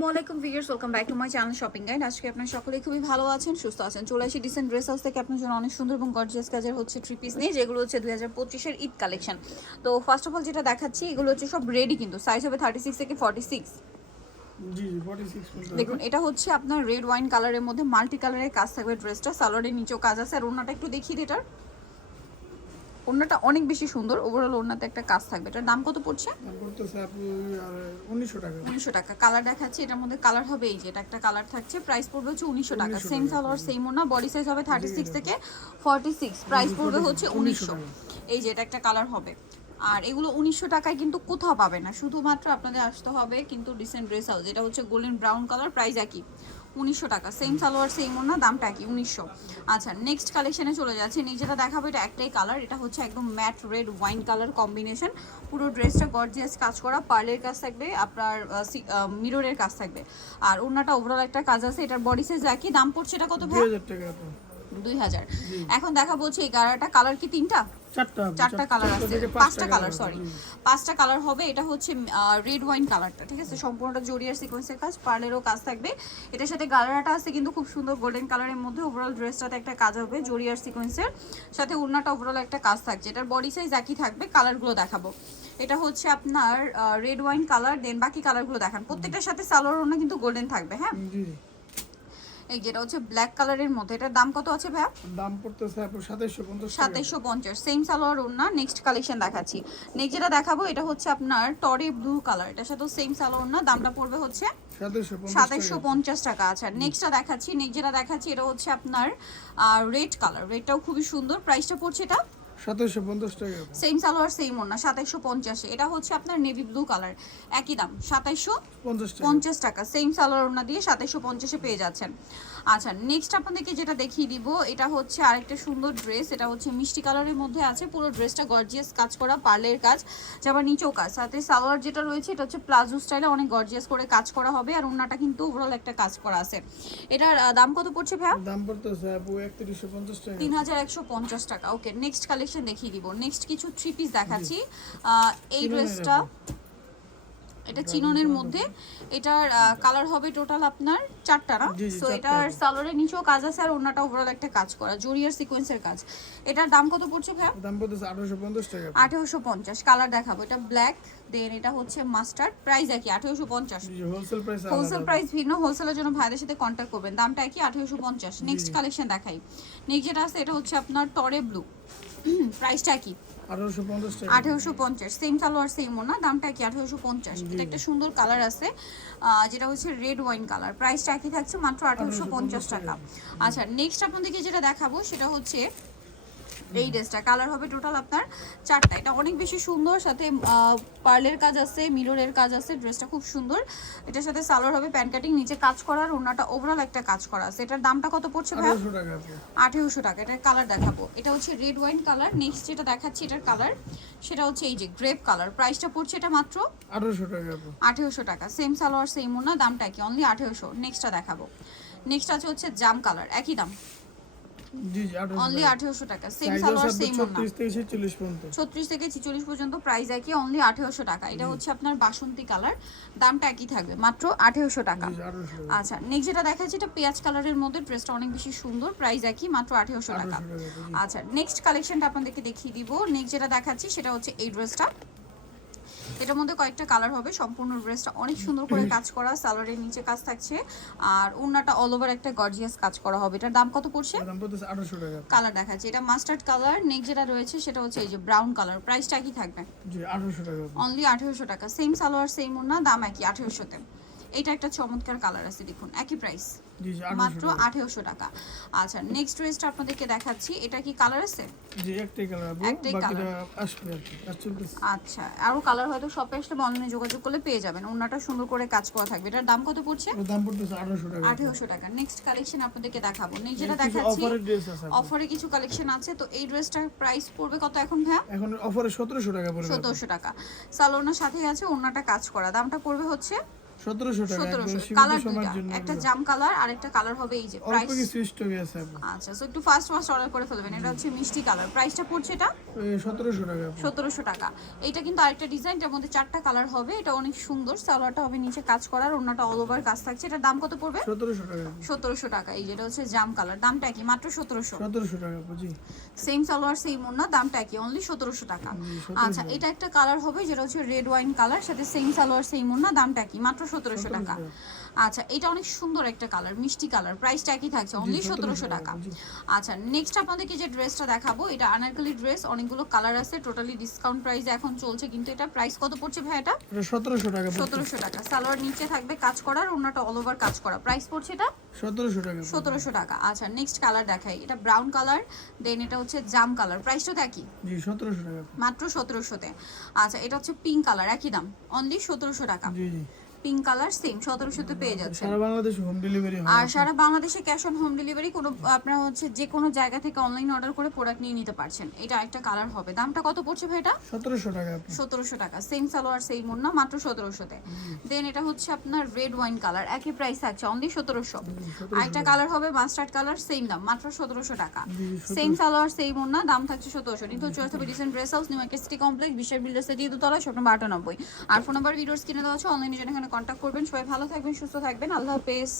আসসালামু আলাইকুম viewers, welcome back to my channel shopping guide. আজকে আপনারা সকলেই খুবই ভালো আছেন, সুস্থ আছেন। চলে আসি ডিসেন্ট ড্রেস হাউস থেকে আপনার জন্য অনেক সুন্দর এবং গর্জিয়াস কাজের হচ্ছে থ্রি পিস নিয়ে, যেগুলো হচ্ছে 2025-এর ঈদ কালেকশন। তো ফার্স্ট অফ অল যেটা দেখাচ্ছি, এগুলো হচ্ছে সব রেডি, কিন্তু সাইজ হবে 36 থেকে 46। জি 46 পর্যন্ত। দেখুন, এটা হচ্ছে আপনার রেড ওয়াইন কালারের মধ্যে মাল্টি কালারের কাজ থাকবে ড্রেসটা। সালোয়ারের নিচেও কাজ আছে, আর ওড়নাটা একটু দেখিয়ে দিই। এটার ওড়নাটা অনেক বেশি সুন্দর, ওভারঅল ওড়নাতে একটা কাজ থাকবে। এটার দাম কত পড়ছে? দাম পড়তেছে আপু 1900 টাকা। 1900 টাকা। কালার দেখাচ্ছি, এটার মধ্যে কালার হবে এই যে, এটা একটা কালার থাকছে, প্রাইস পড়বে হচ্ছে 1900 টাকা। সেম সালোয়ার সেম ওড়না, বডি সাইজ হবে 36 থেকে 46, প্রাইস পড়বে হচ্ছে 1900। এই যে এটা একটা কালার হবে। আর এগুলো 1900 টাকায় কিন্তু কোথাও পাবে না, শুধুমাত্র আপনাদের আসতে হবে কিন্তু ডিসেন্ট ড্রেস হাউস। এটা হচ্ছে গোল্ডেন ব্রাউন কালার, প্রাইস একই 1900 টাকা। সেম সালোয়ার সেম ওড়না, দামটা একই 1900। আচ্ছা, নেক্সট কালেকশনে চলে যাচ্ছে। নিজেটা দেখাবো, এটা একটাই কালার, এটা হচ্ছে একদম matte red wine colour combination. পুরো ড্রেসটা গর্জিয়াস কাজ করা, পার্লের কাজ থাকবে, আপনার মিররের কাজ থাকবে, আর ওড়নাটা ওভারঅল একটা কাজ আছে। এটার বডি সাইজ একই। দাম পড়ছে এটা কত ভাই? 2000 টাকা আপু। 2000। এখন দেখাবো হচ্ছে এই গাড়াটা, কালার কি তিনটা? চারটা কালার আছে, পাঁচটা কালার, সরি পাঁচটা কালার হবে। এটা হচ্ছে রেড ওয়াইন কালারটা, ঠিক আছে। সম্পূর্ণটা জরিয়ার সিকোয়েন্সের কাজ, পার্লেরও কাজ থাকবে। এটার সাথে গালারাটা আছে কিন্তু খুব সুন্দর গোল্ডেন কালারের মধ্যে। ওভারঅল ড্রেসটাতে একটা কাজ হবে জরিয়ার সিকোয়েন্সের সাথে, ওড়নাটা ওভারঅল একটা কাজ থাকছে। এটার বডি সাইজ একই থাকবে। কালারগুলো দেখাবো, এটা হচ্ছে আপনার রেড ওয়াইন কালার, দেন বাকি কালারগুলো দেখান। প্রত্যেকটার সাথে সালোয়ার ওড়না কিন্তু গোল্ডেন থাকবে। হ্যাঁ, এই যেটা হচ্ছে ব্ল্যাক কালারের মধ্যে, এটার দাম কত আছে ভাইয়া? দাম পড়তেছে আপু 2750 টাকা। 2750, সেম সালোয়ার ওড়না। নেক্সট কালেকশন দেখাচ্ছি। নেক্সট যেটা দেখাবো, এটা হচ্ছে আপনার টরে ব্লু কালার, এটার সাথে সেম সালোয়ার ওড়না, দামটা পড়বে হচ্ছে 2750 টাকা। আচ্ছা, নেক্সটটা দেখাচ্ছি। নেক্সট যেটা দেখাচ্ছি, এটা হচ্ছে আপনার রেড কালার, রেডটাও খুবই সুন্দর। প্রাইসটা পড়ছে এটা 2750 টাকা। সেম সালোয়ার সেম ওড়না, 2750। এটা হচ্ছে আপনার নেভি ব্লু কালার, একই দাম 2750 টাকা। সেম সালোয়ার ওড়না দিয়ে 2750-এ পেয়ে যাচ্ছেন। আচ্ছা, নেক্সট আপনাদেরকে যেটা দেখিয়ে দিব, এটা হচ্ছে আরেকটা সুন্দর ড্রেস। এটা হচ্ছে মিষ্টি কালারের মধ্যে আছে, পুরো ড্রেসটা গর্জিয়াস কাজ করা, পার্লের কাজ, যাবার নিচেও কাজ, সাথে সালোয়ার যেটা রয়েছে এটা হচ্ছে প্লাজো স্টাইলে অনেক গর্জিয়াস করে কাজ করা হবে, আর ওড়নাটা কিন্তু ওভারঅল একটা কাজ করা আছে। এটার দাম কত পড়ছে ভাইয়া? দাম পড়তেছে আপু 3150 টাকা। 3150 টাকা। ওকে, নেক্সট কালেকশন দেখিয়ে দিব। নেক্সট কিছু থ্রি পিস দেখাচ্ছি। এই ড্রেসটা, এটা চিননের মধ্যে, এটার কালার হবে টোটাল আপনার চারটা না? সো এটার সালোয়ারের নিচেও কাজ আছে, আর ওড়নাটা ওভারঅল একটা কাজ করা জরিয়ার সিকোয়েন্সের কাজ। এটার দাম কত পড়ছে ভাইয়া? দাম পড়তেছে 1850 টাকা। 1850। কালার দেখাবো, এটা ব্ল্যাক, দেন এটা হচ্ছে মাস্টার্ড, প্রাইস একই 1850। হোলসেল প্রাইস আলাদা। হোলসেল প্রাইস ভিন্ন, হোলসেলের জন্য ভাইদের সাথে কন্ট্যাক্ট করবেন, দামটা একই 1850। নেক্সট কালেকশন দেখাই। নেক্সট যেটা আছে, এটা হচ্ছে আপনার টরে ব্লু, প্রাইসটা কি? 1850 টাকা। 1850, সেম সালোয়ার সেম ওড়না, দামটা কি? 1850। এটা একটা সুন্দর কালার আছে, যেটা হচ্ছে রেড ওয়াইন কালার, প্রাইসটা একই থাকছে, মাত্র 1850 টাকা। আচ্ছা, নেক্সট আপনাদেরকে যেটা দেখাবো সেটা হচ্ছে এই ড্রেসটা। কালার হবে টোটাল আপনার চারটা। এটা অনেক বেশি সুন্দর, সাথে পার্লের কাজ আছে, মিররের কাজ আছে, ড্রেসটা খুব সুন্দর। এটার সাথে সালোয়ার হবে প্যান কাটিং, নিচে কাজ করার, ওড়নাটা ওভারঅল একটা কাজ করা আছে। এটার দামটা কত পড়ছে ভাই? 1800 টাকা আপু। 1800 টাকা। এটার কালার দেখাবো, এটা হচ্ছে রেড ওয়াইন কালার। নেক্সট যেটা দেখাচ্ছি, এটার কালার সেটা হচ্ছে এই যে গ্রেপ কালার, প্রাইসটা পড়ছে এটা মাত্র 1800 টাকা আপু। 1800 টাকা। সেম সালোয়ার সেম ওড়না, দামটা কি? অনলি 1800। নেক্সটটা দেখাবো। নেক্সট আছে হচ্ছে জাম কালার, একই দাম, জি 1800 অনলি 1800 টাকা। সেম সালোয়ার সেম ওড়না, 36 থেকে 46 পর্যন্ত। 36 থেকে 46 পর্যন্ত, প্রাইস একই, অনলি 1800 টাকা। এটা হচ্ছে আপনার বাসন্তী কালার, দামটা একই থাকবে, মাত্র 1800 টাকা। আচ্ছা, নেক্সট যেটা দেখাচ্ছি, এটা পেঁয়াজ কালারের মধ্যে, ড্রেসটা অনেক বেশি সুন্দর, প্রাইস একই, মাত্র 1800 টাকা। আচ্ছা, নেক্সট কালেকশনটা আপনাদেরকে দেখিয়ে দিব। নেক্সট যেটা দেখাচ্ছি সেটা হচ্ছে এই ড্রেসটা। এটার মধ্যে কয়েকটা কালার হবে, সম্পূর্ণ ড্রেসটা অনেক সুন্দর করে কাজ করা, সালোয়ারের নিচে কাজ থাকছে, আর ওড়নাটা অল ওভার একটা গর্জিয়াস কাজ করা হবে। এটার দাম কত পড়ছে? দাম পড়তেছে 1800 টাকা। কালার দেখাচ্ছি, এটা মাস্টার্ড কালার। নেক্সট যেটা রয়েছে সেটা হচ্ছে এই যে ব্রাউন কালার, প্রাইসটা কি থাকবে? জি 1800 টাকা। অনলি 1800 টাকা। সেম সালোয়ার সেম ওড়না, দাম একই 1800-তে। এটা একটা চমৎকার কালার আছে, দেখুন একই প্রাইস, জি মাত্র 1800 টাকা। আচ্ছা, নেক্সট ড্রেসটা আপনাদেরকে দেখাচ্ছি। এটা কি কালার আছে? জি একটাই কালার আপু, একটাই বাকিটা কালার আসবে আর কি, কাজ চলতেছে। আচ্ছা, আরো কালার হয়তো শপে আসলে অনলাইনে যোগাযোগ করলে পেয়ে যাবেন। ওড়নাটা সুন্দর করে কাজ করা থাকবে। এটার দাম কত পড়ছে? এর দাম পড়তেছে 1800 টাকা। 1800 টাকা। নেক্সট কালেকশন আপনাদেরকে দেখাবো। নেক্সট যেটা দেখাচ্ছি, অফারের ড্রেস আছে আপু। অফারে কিছু কালেকশন আছে। তো এই ড্রেসটার প্রাইস পড়বে কত এখন ভাইয়া? এখন অফারে 1700 টাকা পড়বে। 1700 টাকা। সালোনার সাথে আছে, ওড়নাটা কাজ করা, দামটা পড়বে হচ্ছে 1700 টাকা 1700 কালার দুইটা, একটা জাম কালার আর একটা কালার হবে এই যে অল্প প্রাইস। কিছু স্টক আছে আপু। আচ্ছা সো একটু ফাস্ট অর্ডার করে ফেলবেন। এটা হচ্ছে মিষ্টি কালার, প্রাইসটা পড়ছে এটা 1700 টাকা আপু। 1700 টাকা। এটা কিন্তু আরেকটা ডিজাইন, এটার মধ্যে 4টা কালার হবে। এটা অনেক সুন্দর, সালোয়ারটা হবে নিচে কাজ করা, আর ওন্নাটা অল ওভার কাজ থাকছে। এটার দাম কত পড়বে? 1700 টাকা আপু। 1700 টাকা। এই যেটা হচ্ছে জাম কালার, দামটা কি? মাত্র 1700। 1700 টাকা আপু জি। সেম সালোয়ার সেম ওন্না, দামটা কি? অনলি 1700 টাকা। 1700 আচ্ছা এটা একটা কালার হবে যেটা হচ্ছে রেড ওয়াইন কালার, সাথে সেম সালোয়ার সেম ওন্না, দামটা কি? মাত্র 1700 টাকা। আচ্ছা এটা অনেক সুন্দর একটা কালার, মিষ্টি কালার, প্রাইসটা একই থাকছে অনলি 1700 টাকা। আচ্ছা নেক্সট আপনাদেরকে যে ড্রেসটা দেখাবো, এটা আনারকলি ড্রেস, অনেকগুলো কালার আছে, টোটালি ডিসকাউন্ট প্রাইসে এখন চলছে। কিন্তু এটা প্রাইস কত পড়ছে ভাই? এটা এটা 1700 টাকা আপু। 1700 টাকা। সালোয়ার নিচে থাকবে কাজ করার, ওন্নাটা অল ওভার কাজ করা, প্রাইস পড়ছে এটা 1700 টাকা আপু। 1700 টাকা। আচ্ছা নেক্সট কালার দেখাই, এটা ব্রাউন কালার, দেন এটা হচ্ছে জাম কালার, প্রাইসটা তো একই জি 1700 টাকা আপু। মাত্র 1700 তে। আচ্ছা এটা হচ্ছে পিঙ্ক কালার, একই দাম অনলি 1700 টাকা। জি জি। পিঙ্ক কালার সেম 1700 তে পেয়ে যাচ্ছে। সারা বাংলাদেশে হোম ডেলিভারি হয়। আর সারা বাংলাদেশে ক্যাশ অন হোম ডেলিভারি, কোনো আপনারা হচ্ছে যে কোনো জায়গা থেকে অনলাইন অর্ডার করে প্রোডাক্ট নিয়ে নিতে পারছেন। এটা একটা কালার হবে, দামটা কত পড়ছে ভাই? এটা 1700 টাকা আপু। 1700 টাকা। সেম সালোয়ার সেম ওন্না, মাত্র 1700 তে। দেন এটা হচ্ছে আপনার রেড ওয়াইন কালার, একই প্রাইস থাকছে অনলি 1700। আরেকটা কালার হবে মাস্টার্ড কালার, সেম দাম মাত্র 1700 টাকা। সেম সালোয়ার সেম ওন্না, দাম থাকছে 1700। কিন্তু চয়েস হবে decent dress house, new market city complex, Bishal builders এর দোতলা, শপ নম্বর 98। আর ফোন নাম্বার ভিডিওস কিনে দেওয়া আছে, অনলাইনে জন্য এখানে কন্ট্যাক্ট করবেন। সবাই ভালো থাকবেন, সুস্থ থাকবেন, আল্লাহ হাফেজ।